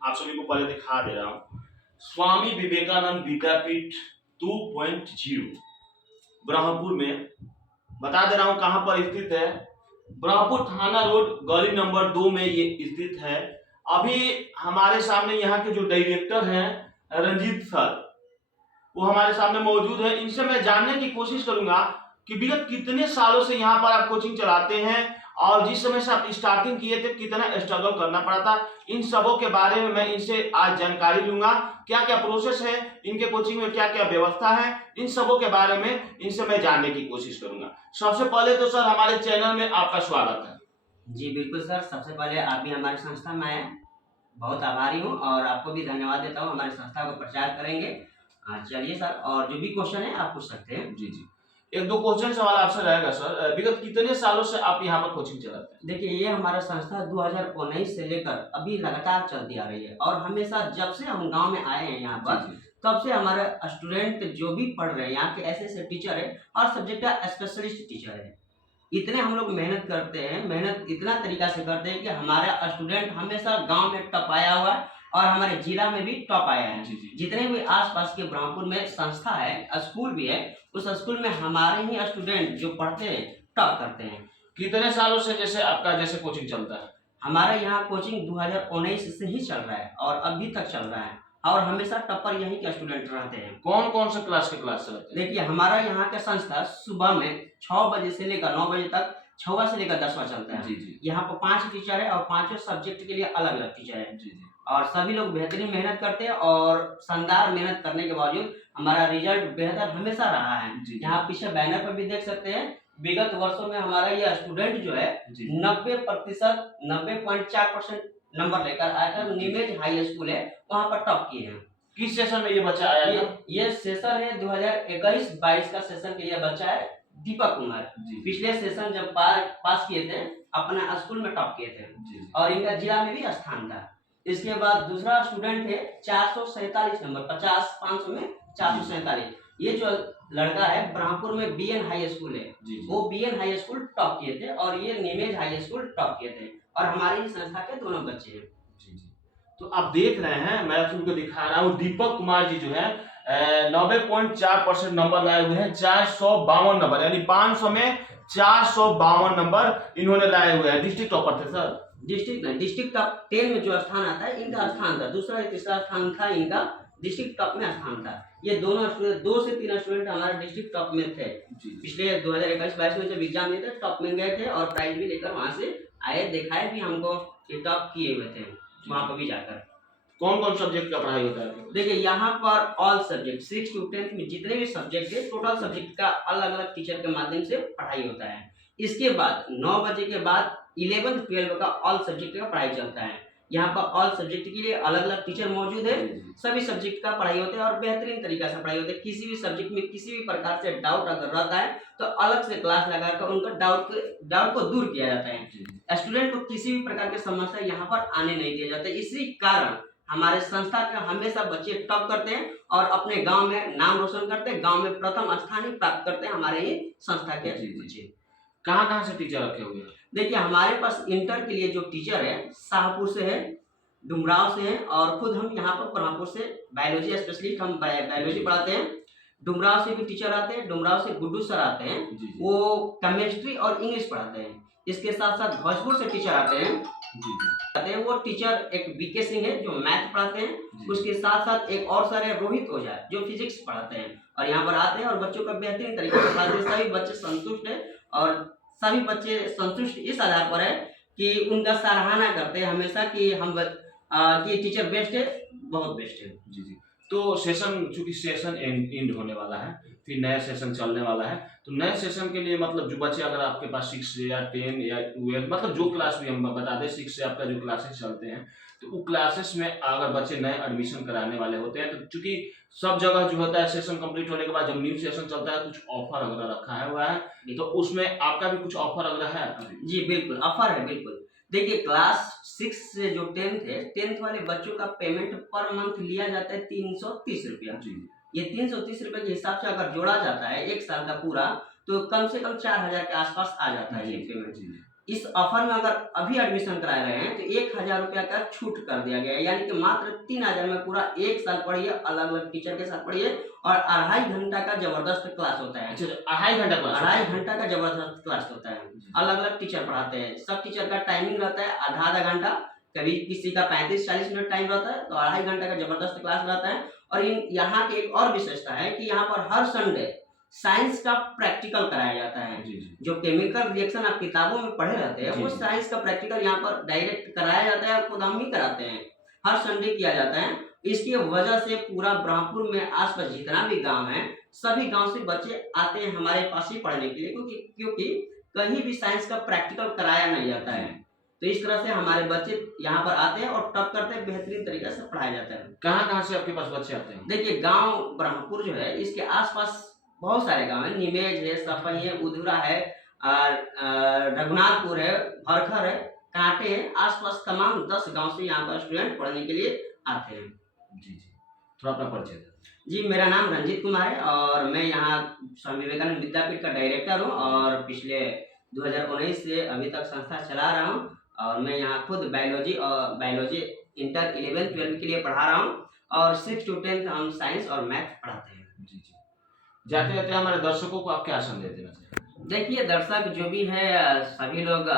आप सभी को पहले दिखा दे रहा हूँ। स्वामी विवेकानंद विद्यापीठ 2.0 ब्रह्मपुर में, बता दे रहा हूँ कहाँ पर स्थित है। ब्रह्मपुर थाना रोड गली नंबर 2 में ये स्थित है। अभी हमारे सामने यहाँ के जो डायरेक्टर हैं रंजीत सर, वो हमारे सामने मौजूद है। इनसे मैं जानने की कोशिश करूंगा कि विगत कितने सालों से यहाँ पर आप कोचिंग चलाते हैं और जिस समय से आप स्टार्टिंग किए थे कितना स्ट्रगल करना पड़ा था। इन सबों के बारे में मैं इनसे आज जानकारी लूंगा। क्या क्या प्रोसेस है इनके कोचिंग में, क्या क्या व्यवस्था है, इन सबों के बारे में इनसे मैं जानने की कोशिश करूंगा। सबसे पहले तो सर हमारे चैनल में आपका स्वागत है। जी बिल्कुल सर, सबसे पहले आप भी हमारी संस्था में आए, बहुत आभारी हूँ और आपको भी धन्यवाद देता हूँ। हमारी संस्था को प्रचार करेंगे। चलिए सर, और जो भी क्वेश्चन है आप पूछ सकते हैं। जी जी, एक दो क्वेश्चन सवाल आपसे रहेगा सर। विगत कितने सालों से आप यहाँ पर कोचिंग चलाते हैं? देखिए, ये हमारा संस्था 2019 से लेकर अभी लगातार चलती आ रही है और हमेशा जब से हम गांव में आए हैं यहाँ पर, तब से हमारे स्टूडेंट जो भी पढ़ रहे हैं, यहाँ के ऐसे ऐसे टीचर है, हर सब्जेक्ट का स्पेशलिस्ट टीचर है। इतने हम लोग मेहनत करते हैं, मेहनत इतना तरीका से करते हैं कि हमारा स्टूडेंट हमेशा गांव में टॉप आया हुआ है और हमारे जिला में भी टॉप आया है। जितने भी आसपास के ब्रह्मपुर में संस्था है, स्कूल भी है, उस स्कूल में हमारे ही स्टूडेंट जो पढ़ते हैं टॉप करते हैं। कितने सालों से जैसे आपका जैसे कोचिंग चलता है? हमारे यहाँ कोचिंग 2019 से ही चल रहा है और अभी तक चल रहा है और हमेशा टॉपर यहीं के स्टूडेंट रहते हैं। कौन कौन से क्लास के क्लास चलते हैं? देखिए, हमारा यहाँ का संस्था सुबह में 6 बजे से लेकर 9 बजे तक, 6वां से लेकर 10वां चलता है। जी जी। यहाँ पर 5 टीचर है और 5 सब्जेक्ट के लिए अलग अलग टीचर है। जी जी। और सभी लोग बेहतरीन मेहनत करते हैं और शानदार मेहनत करने के बावजूद हमारा रिजल्ट बेहतर हमेशा रहा है। यहाँ पीछे बैनर पर भी देख सकते हैं, विगत वर्षों में हमारा यह स्टूडेंट जो है 90% 90.4% नंबर लेकर आकर निमेज हाई स्कूल है वहाँ पर टॉप किए हैं। किस सेशन में ये बच्चा आया था? ये सेशन है 2021-22 का सेशन के लिए बच्चा है दीपक कुमार। पिछले सेशन जब पास किए थे, अपना स्कूल में टॉप किए थे और इनका जिला में भी स्थान था। इसके बाद दूसरा स्टूडेंट है 447 नंबर, 50-500 में 447। ये जो लड़का है ब्रह्मपुर में बीएन हाई स्कूल है, वो बीएन हाई स्कूल टॉप किए थे और ये निमेज हाई स्कूल टॉप किए थे और हमारी ही संस्था के दोनों बच्चे हैं। तो आप देख रहे हैं, मैं आपको दिखा रहा हूँ, दीपक कुमार जी जो है 90.4% नंबर लाए हुए हैं। 452 नंबर, यानी 500 में 452 नंबर इन्होंने लाए हुए हैं। डिस्ट्रिक्ट टॉपर थे सर? डिस्ट्रिक्ट टॉप 10 में जो स्थान आता है इनका स्थान था, दूसरा या तीसरा स्थान था इनका, डिस्ट्रिक्ट टॉप में स्थान था। ये दोनों स्टूडेंट, 2 से 3 स्टूडेंट हमारे डिस्ट्रिक्ट टॉप में थे। पिछले 2021-22 में जब एग्जाम दिए थे, टॉप में गए थे और प्राइज भी लेकर वहाँ से आए, दिखाए भी हमको कि टॉप किए हुए थे वहाँ पर भी जाकर। कौन कौन सब्जेक्ट का पढ़ाई होता है? देखिए, यहाँ पर ऑल सब्जेक्ट 6 to 10 में जितने भी सब्जेक्ट है, टोटल सब्जेक्ट का अलग अलग टीचर के माध्यम से पढ़ाई होता है। इसके बाद 9 बजे के बाद 11th-12 का ऑल सब्जेक्ट का पढ़ाई चलता है। यहाँ पर ऑल सब्जेक्ट के लिए अलग अलग टीचर मौजूद है, सभी सब्जेक्ट का पढ़ाई होता है और बेहतरीन तरीका से पढ़ाई होती है। किसी भी सब्जेक्ट में किसी भी प्रकार से डाउट अगर रहता है तो अलग से क्लास लगाकर उनका डाउट को दूर किया जाता है। स्टूडेंट को किसी भी प्रकार की समस्या यहाँ पर आने नहीं दिया जाता। इसी कारण हमारे संस्था के हमेशा बच्चे टॉप करते हैं और अपने गांव में नाम रोशन करते हैं, गांव में प्रथम स्थान ही प्राप्त करते हैं हमारे ही संस्था के बच्चे। कहाँ से टीचर रखे हुए हैं? देखिए, हमारे पास इंटर के लिए जो टीचर है शाहपुर से है, डुमराव से है और खुद हम यहाँ पर ब्रह्मपुर से बायोलॉजी स्पेशलिस्ट, हम बायोलॉजी पढ़ाते हैं। डुमराव से भी टीचर आते हैं, डुमराव से गुड्डू सर आते हैं, वो केमिस्ट्री और इंग्लिश पढ़ाते हैं। इसके साथ साथ भोजपुर से टीचर आते हैं, वो टीचर एक बीके सिंह है जो मैथ पढ़ाते हैं। उसके साथ साथ एक और सर है रोहित ओझा जो फिजिक्स पढ़ाते हैं और यहाँ पर आते हैं और बच्चों का बेहतरीन तरीके से पढ़ाते हैं। सभी बच्चे संतुष्ट है और सभी बच्चे संतुष्ट इस आधार पर है कि उनका सराहना करते हैं हमेशा कि हम कि टीचर बेस्ट है, बहुत बेस्ट है। जी। तो सेशन, चूंकि सेशन एंड होने वाला है, फिर नया सेशन चलने वाला है, तो नए सेशन के लिए मतलब जो बच्चे अगर आपके पास 6 या 10 या 12, मतलब जो क्लास भी हम बता दें, 6 से आपका जो क्लासेस चलते हैं, तो वो क्लासेस में अगर बच्चे नए एडमिशन कराने वाले होते हैं, तो चूंकि सब जगह जो होता है सेशन कंप्लीट होने के बाद जब न्यू सेशन चलता है कुछ ऑफर वगैरह रखा हुआ है, तो उसमें आपका भी कुछ ऑफर वगैरह है? जी बिल्कुल, ऑफर है बिल्कुल। देखिए, क्लास 6 से जो 10th है, 10th वाले बच्चों का पेमेंट पर मंथ लिया जाता है 330 रुपया। ये 330 रुपए के हिसाब से अगर जोड़ा जाता है 1 साल का पूरा, तो कम से कम 4000 के आसपास आ जाता है ये पेमेंट। इस ऑफर में अगर अभी एडमिशन करा रहे हैं तो 1,000 रुपया का छूट कर दिया गया है, यानी कि मात्र 3,000 में पूरा 1 साल पढ़िए, अलग अलग टीचर के साथ पढ़िए और 2.5 घंटा का जबरदस्त क्लास होता है। अच्छा, 2.5 घंटा क्लास? 2.5 घंटा का जबरदस्त क्लास होता है। अलग अलग टीचर पढ़ाते हैं, सब टीचर का टाइमिंग रहता है आधा आधा घंटा, कभी किसी का 35-40 मिनट टाइम रहता है, तो 2.5 घंटा का जबरदस्त क्लास रहता है। और यहाँ की एक और विशेषता है कि यहाँ पर हर संडे साइंस का प्रैक्टिकल कराया जाता है। जी जी। जो केमिकल रिएक्शन आप किताबों में पढ़े रहते हैं, जी, वो जी। साइंस का प्रैक्टिकल यहाँ पर डायरेक्ट कराया जाता है, खुद हम ही कराते हैं, हर संडे किया जाता है। इसकी वजह से पूरा ब्रह्मपुर में आसपास जितना भी गांव है, सभी गांव से बच्चे आते हैं हमारे पास ही पढ़ने के लिए, क्योंकि कहीं भी साइंस का प्रैक्टिकल कराया नहीं जाता है। तो इस तरह से हमारे बच्चे यहाँ पर आते हैं और टॉप करते हैं, बेहतरीन तरीके से पढ़ाया जाता है। कहाँ से आपके पास बच्चे आते हैं? देखिए, गांव ब्रह्मपुर जो है, इसके आसपास बहुत सारे गांव है, निमेज है, सफई है, उधुरा है, और रघुनाथपुर है, भरखर है, कांटे है, आसपास तमाम 10 गांव से यहाँ पर स्टूडेंट पढ़ने के लिए आते हैं। जी जी, थोड़ा अपना परिचय दें। जी, मेरा नाम रंजीत कुमार है और मैं यहाँ स्वामी विवेकानंद विद्यापीठ का डायरेक्टर हूँ और पिछले 2019 से अभी तक संस्था चला रहा हूँ। और मैं यहाँ खुद बायोलॉजी इंटर 11-12 के लिए पढ़ा रहा हूँ और 6 to 10 हम साइंस और मैथ पढ़ाते हैं। जी जी। जाते जाते हमारे दर्शकों को आप क्या संदेश देना चाहेंगे? देखिए, दर्शक जो भी है, सभी लोग